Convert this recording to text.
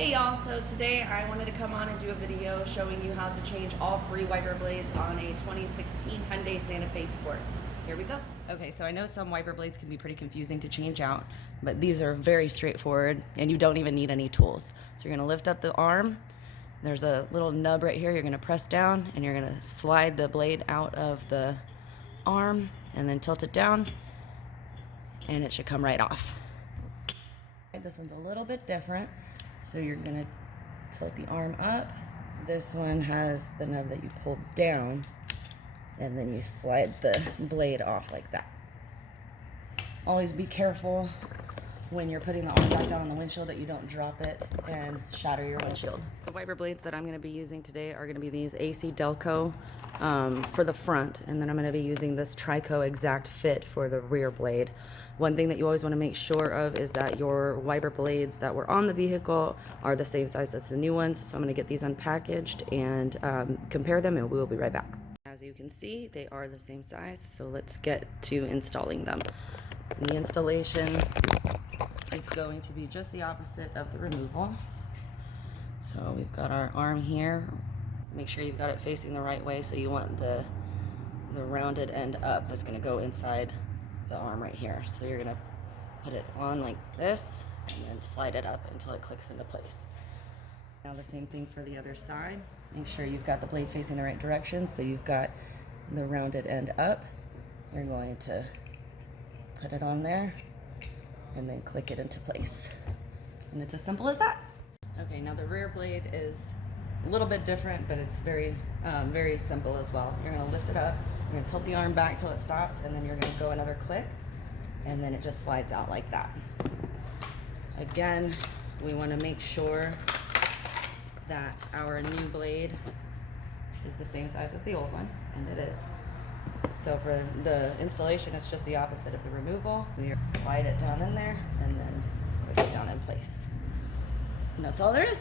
Hey y'all, so today I wanted to come on and do a video showing you how to change all 3 wiper blades on a 2016 Hyundai Santa Fe Sport. Here we go. Okay, so I know some wiper blades can be pretty confusing to change out, but these are very straightforward and you don't even need any tools. So you're gonna lift up the arm, there's a little nub right here, you're gonna press down and you're gonna slide the blade out of the arm and then tilt it down and it should come right off. This one's a little bit different. So you're gonna tilt the arm up. This one has the nub that you pull down and then you slide the blade off like that. Always be careful when you're putting the arm back down on the windshield that you don't drop it and shatter your windshield. The wiper blades that I'm gonna be using today are gonna be these AC Delco for the front, and then I'm gonna be using this Trico Exact Fit for the rear blade. One thing that you always want to make sure of is that your wiper blades that were on the vehicle are the same size as the new ones. So I'm going to get these unpackaged and compare them, and we will be right back. As you can see, they are the same size, so let's get to installing them. And the installation is going to be just the opposite of the removal. So we've got our arm here. Make sure you've got it facing the right way, so you want the rounded end up. That's going to go inside the arm right here. So you're gonna put it on like this and then slide it up until it clicks into place. Now the same thing for the other side. Make sure you've got the blade facing the right direction, so you've got the rounded end up. You're going to put it on there and then click it into place. And it's as simple as that. Okay, now the rear blade is a little bit different, but it's very simple as well. You're gonna lift it up, you're gonna tilt the arm back till it stops, and then you're gonna go another click, and then it just slides out like that. Again, we wanna make sure that our new blade is the same size as the old one, and it is. So for the installation, it's just the opposite of the removal. We slide it down in there, and then put it down in place. And that's all there is.